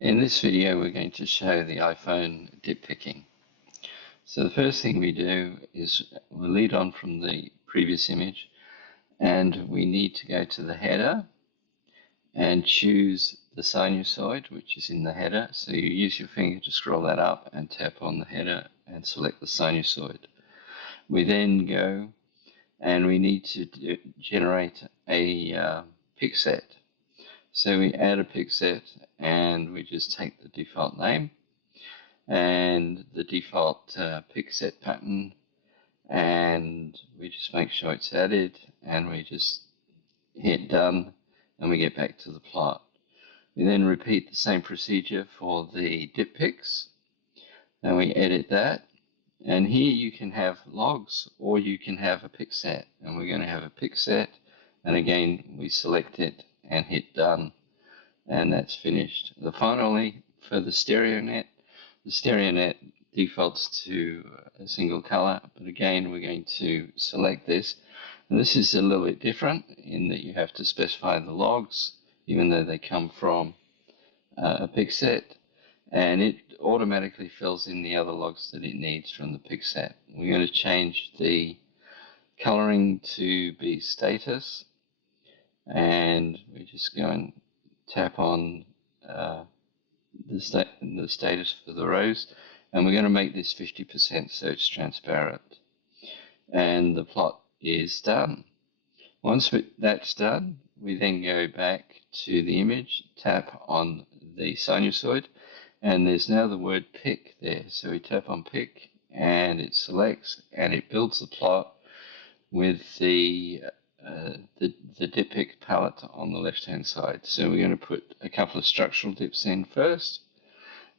In this video, we're going to show the iPhone dip picking. So the first thing we do is we'll lead on from the previous image, and we need to go to the header and choose the sinusoid, which is in the header. So you use your finger to scroll that up and tap on the header and select the sinusoid. We then go and we need to generate a pick set. So we add a pick set and we just take the default name and the default pick set pattern, and we just make sure it's added, and we just hit done and we get back to the plot. We then repeat the same procedure for the dip picks, and we edit that, and here you can have logs or you can have a pick set, and we're going to have a pick set, and again we select it and hit done, and that's finished. Finally, for the stereo net defaults to a single color, but again we're going to select this, and this is a little bit different in that you have to specify the logs even though they come from a pick set, and it automatically fills in the other logs that it needs from the pick set. We're going to change the coloring to be status, and we just go and tap on the status for the rows, and we're going to make this 50% so it's transparent, and the plot is done. Once that's done, we then go back to the image, tap on the sinusoid, and there's now the word pick there, so we tap on pick and it selects and it builds the plot with the dip pick palette on the left hand side. So we're going to put a couple of structural dips in first,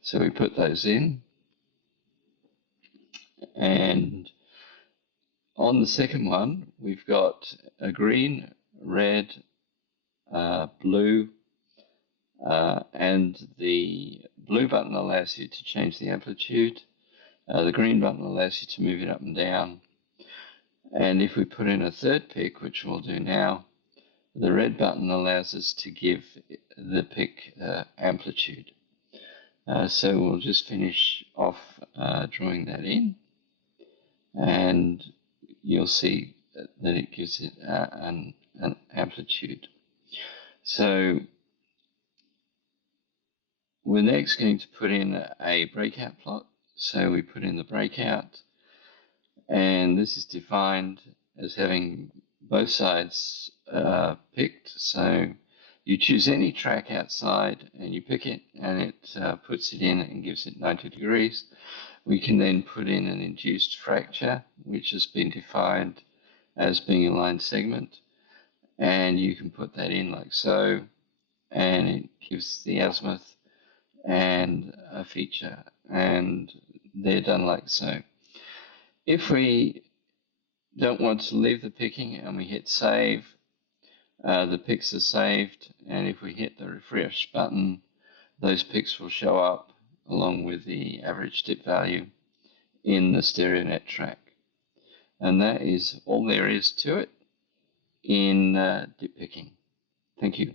so we put those in, and on the second one we've got a green, red, blue, and the blue button allows you to change the amplitude, the green button allows you to move it up and down, and if we put in a third pick, which we'll do now, the red button allows us to give the pick amplitude. So we'll just finish off drawing that in, and you'll see that it gives it an amplitude. So we're next going to put in a breakout plot. So we put in the breakout, and this is defined as having both sides picked. So you choose any track outside and you pick it, and it puts it in and gives it 90 degrees. We can then put in an induced fracture, which has been defined as being a line segment, and you can put that in like so, and it gives the azimuth and a feature, and they're done like so. If we don't want to leave the picking and we hit save, the picks are saved, and if we hit the refresh button, those picks will show up along with the average dip value in the stereo net track. And that is all there is to it in dip picking. Thank you.